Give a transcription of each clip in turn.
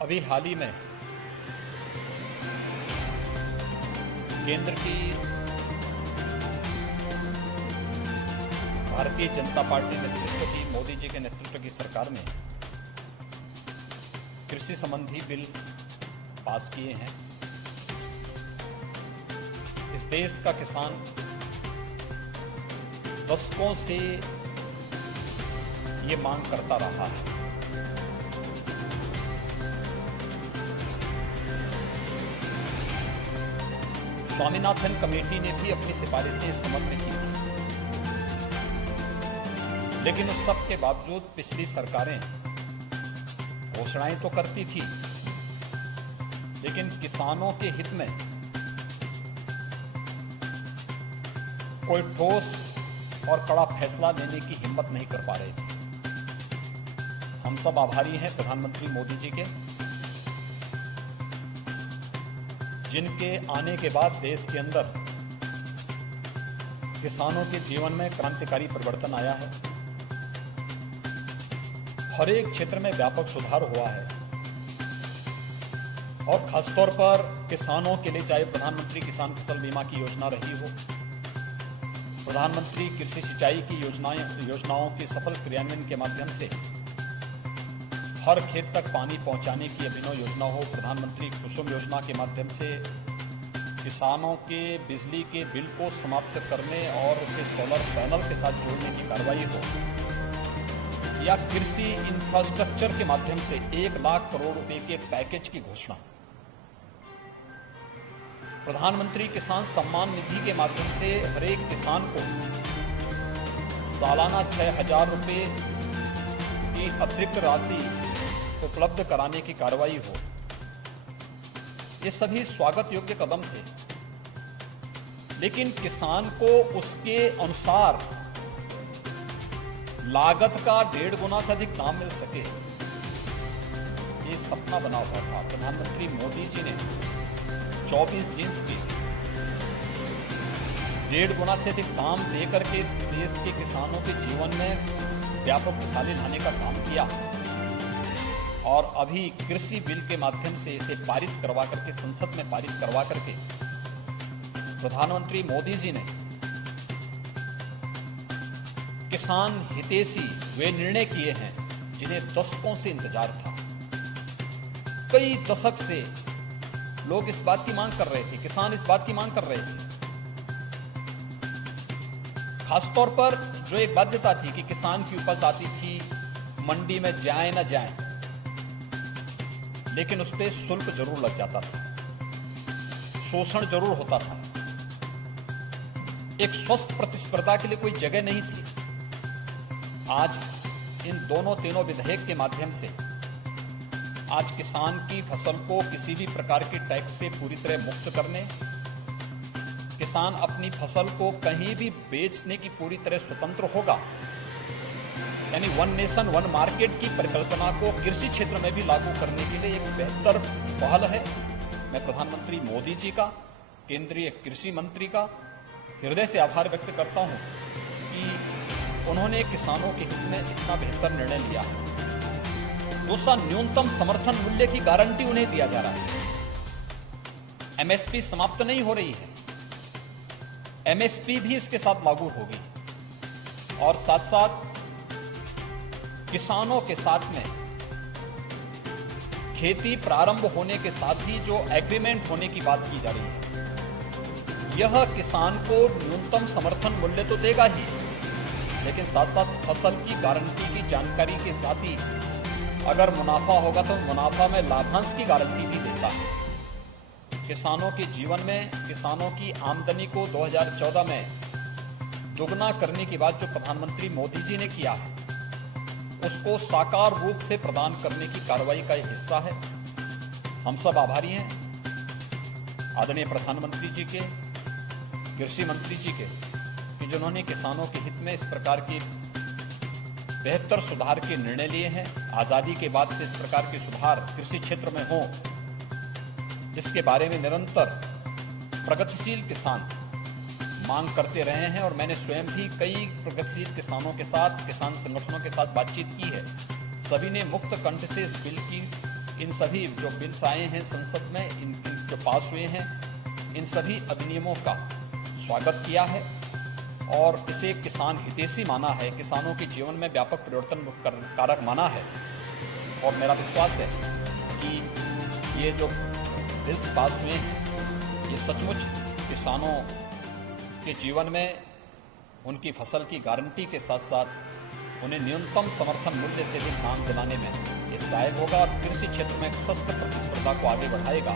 अभी हाल ही में केंद्र की भारतीय जनता पार्टी नेतृत्व की, मोदी जी के नेतृत्व की सरकार ने कृषि संबंधी बिल पास किए हैं। इस देश का किसान दशकों से ये मांग करता रहा है। स्वामीनाथन कमेटी ने भी अपनी सिफारिशें इस संबंध में की थी, लेकिन उस सब के बावजूद पिछली सरकारें घोषणाएं तो करती थी, लेकिन किसानों के हित में कोई ठोस और कड़ा फैसला लेने की हिम्मत नहीं कर पा रहे थे। हम सब आभारी हैं प्रधानमंत्री मोदी जी के, जिनके आने के बाद देश के अंदर किसानों के जीवन में क्रांतिकारी परिवर्तन आया है। हर एक क्षेत्र में व्यापक सुधार हुआ है और खासतौर पर किसानों के लिए, चाहे प्रधानमंत्री किसान फसल बीमा की योजना रही हो, प्रधानमंत्री कृषि सिंचाई की योजनाओं की सफल क्रियान्वयन के माध्यम से हर खेत तक पानी पहुंचाने की अभिनव योजना हो, प्रधानमंत्री कुसुम योजना के माध्यम से किसानों के बिजली के बिल को समाप्त करने और उसे सोलर पैनल के साथ जोड़ने की कार्रवाई हो, या कृषि इंफ्रास्ट्रक्चर के माध्यम से 1 लाख करोड़ रुपए के पैकेज की घोषणा, प्रधानमंत्री किसान सम्मान निधि के माध्यम से हर एक किसान को सालाना 6,000 रुपए की अतिरिक्त राशि उपलब्ध कराने की कार्रवाई हो, ये सभी स्वागत योग्य कदम थे। लेकिन किसान को उसके अनुसार लागत का 1.5 गुना से अधिक दाम मिल सके, ये सपना बना हुआ था। प्रधानमंत्री मोदी जी ने 24 जींस की 1.5 गुना से अधिक दाम देकर के देश के किसानों के जीवन में व्यापक खुशहाली लाने का काम किया और अभी कृषि बिल के माध्यम से इसे पारित करवा करके, संसद में पारित करवा करके प्रधानमंत्री मोदी जी ने किसान हितैषी वे निर्णय किए हैं जिन्हें दशकों से इंतजार था। कई दशक से लोग इस बात की मांग कर रहे थे, किसान इस बात की मांग कर रहे थे। खासतौर पर जो एक बाध्यता थी कि किसान की उपज आती थी, मंडी में जाए न जाए, लेकिन उस पर शुल्क जरूर लग जाता था, शोषण जरूर होता था, एक स्वस्थ प्रतिस्पर्धा के लिए कोई जगह नहीं थी। आज इन तीनों विधेयक के माध्यम से आज किसान की फसल को किसी भी प्रकार के टैक्स से पूरी तरह मुक्त करने, किसान अपनी फसल को कहीं भी बेचने की पूरी तरह स्वतंत्र होगा, यानी 1 नेशन 1 मार्केट की परिकल्पना को कृषि क्षेत्र में भी लागू करने के लिए एक बेहतर पहल है। मैं प्रधानमंत्री मोदी जी का, केंद्रीय कृषि मंत्री का हृदय से आभार व्यक्त करता हूं कि उन्होंने किसानों के हित में इतना बेहतर निर्णय लिया है। दूसरा, न्यूनतम समर्थन मूल्य की गारंटी उन्हें दिया जा रहा है। एमएसपी समाप्त नहीं हो रही है, एमएसपी भी इसके साथ लागू होगी और साथ साथ किसानों के साथ में खेती प्रारंभ होने के साथ ही जो एग्रीमेंट होने की बात की जा रही है, यह किसान को न्यूनतम समर्थन मूल्य तो देगा ही, लेकिन साथ साथ फसल की गारंटी की जानकारी के साथ ही अगर मुनाफा होगा तो मुनाफा में लाभांश की गारंटी भी देता है। किसानों के जीवन में, किसानों की आमदनी को 2014 में दुगना करने की बात जो प्रधानमंत्री मोदी जी ने किया है, उसको साकार रूप से प्रदान करने की कार्रवाई का एक हिस्सा है। हम सब आभारी हैं आदरणीय प्रधानमंत्री जी के, कृषि मंत्री जी के, कि जिन्होंने किसानों के हित में इस प्रकार के बेहतर सुधार के निर्णय लिए हैं। आजादी के बाद से इस प्रकार के सुधार कृषि क्षेत्र में हों, इसके बारे में निरंतर प्रगतिशील किसान मांग करते रहे हैं और मैंने स्वयं भी कई प्रगतिशील किसानों के साथ, किसान संगठनों के साथ बातचीत की है। सभी ने मुक्त कंठ से इस बिल की, इन सभी जो बिल्स आए हैं संसद में, इन जो पास हुए हैं, इन सभी अधिनियमों का स्वागत किया है और इसे किसान हितैषी माना है, किसानों के जीवन में व्यापक परिवर्तन कारक माना है। और मेरा विश्वास है कि ये जो बिल्स पास हुए हैं, ये सचमुच किसानों के जीवन में उनकी फसल की गारंटी के साथ साथ उन्हें न्यूनतम समर्थन मूल्य से भी ध्यान दिलाने में ये सहायक होगा और कृषि क्षेत्र में स्वस्थ प्रतिस्पर्धा को आगे बढ़ाएगा।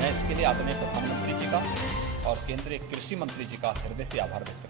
मैं इसके लिए आदरणीय प्रधानमंत्री जी का और केंद्रीय कृषि मंत्री जी का हृदय से आभार व्यक्त